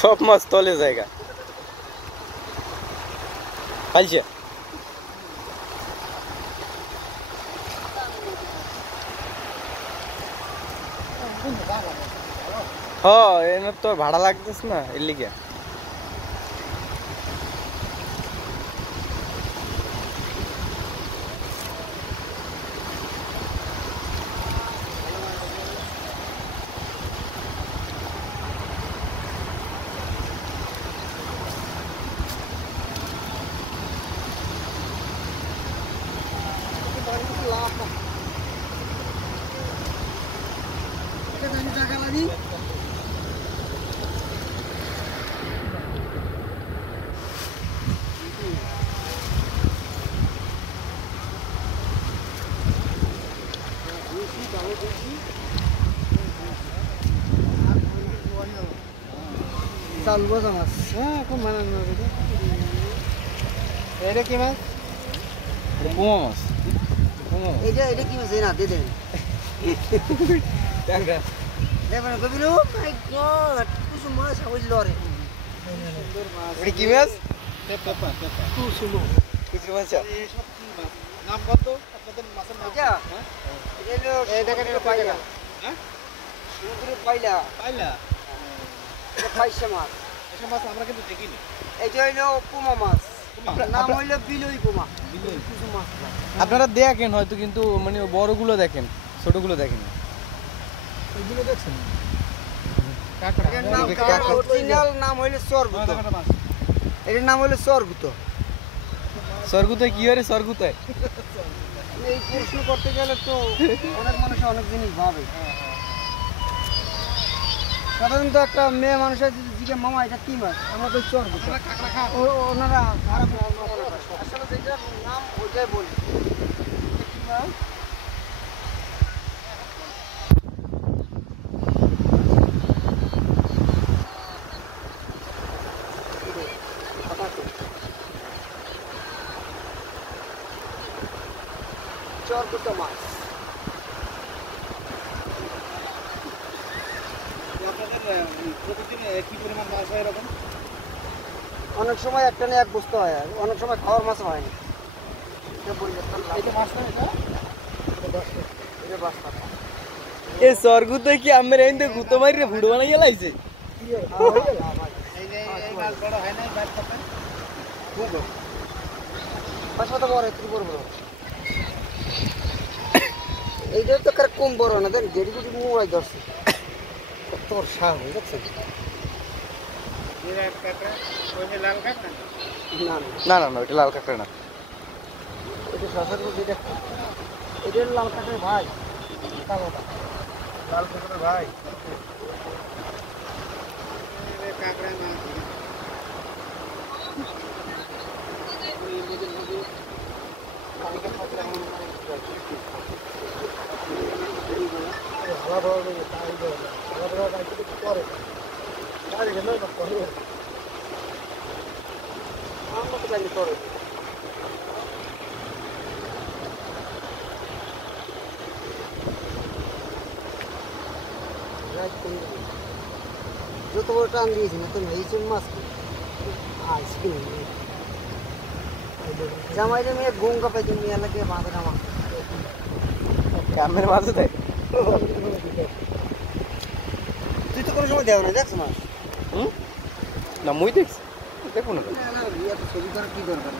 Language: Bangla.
সব মাছ তলে জায়গা ফালছে হ্যাঁ এর তো ভাড়া লাগতেছে না এর লিগে চাল বোঝা মাছ হ্যাঁ খুব মানান এটা কি মাছ পোমা মাছ এটা কি মাছ না দিয়ে দেন দেখবেন কবির ও মাই গড কুসুম মাছ হইল লরে সুন্দর মাছ এটা কি মাছ পেপা কুসুম কুচি মাছ এই সব কি মাছ নাম কত আপনাদের মাছের নাম এটা হ্যাঁ এটা দেখেন এটা পাইলা হ্যাঁ সমুদ্র পাইলা এটা পাইছে মাছ এসব মাছ আমরা কিন্তু দেখিনি। এটা হইলো পোমা মাছ নাম হইলো বিলই পোমা বিলই কুসুম মাছ আপনারা দেখেন হয়তো কিন্তু মানে বড়গুলো দেখেন ছোটগুলো দেখেন এইগুলো দেখছেন কাঁকড়া নাম অরিজিনাল নাম হইলো সরগুত এর নাম হইলো সরগুত সরগুতায় কি হয় সরগুতায় এই প্রশ্ন করতে গেলে তো অনেক মানুষ অনেক জিনিস ভাবে সাধারণত একটা মেয়ে মানুষের যদি জিজ্ঞে মামা এটা কি মাছ আমরা তো সরগুত ওনারা খারাপ আসলে যেটার নাম ওইটাই বলি কি মাছ সরগুত মাছ আপনাদের প্রতিদিন কি পরিমাণ মাছ হয় এরকম? অনেক সময় একটা নিয়ে এক বস্তু হয় আর অনেক সময় খাওয়ার মাছ হয় না এটা মাছ না এটা বস্তা এ সরগুতায় কি আমের এন্ড গুতো মাইরে ফুড বানাইয়া লাইছে এই মাছ বড় হয় না বাইরে থেকে খুব পাঁচটা বড় একটু বড় বড় এইটা তো কার কম বড় না দেন গেড়ি গুটি মোড়াই ধরছে কত সাহ হয়ে যাচ্ছে এর কাঁকড়া ওই লাল কাঁকড়া না না না না ওটা লাল কাঁকড়া না এটা সসার মধ্যে এটা লাল কাঁকড়া ভাই লাল কাঁকড়া ভাই এই কাঁকড়া না যত বড় টান দিয়েছি না তো এই মাছ আইসক্রিম জামাইলে মেয়ে গঙ্গা পাইতে মেয়ে লাগে বাঁধা মাছ কামের মাঝে দেয় তুই তো কোনো সময় দেও না দেখছ মাছ না মুই দেখছি দেখো না ছবি করার কি দরকার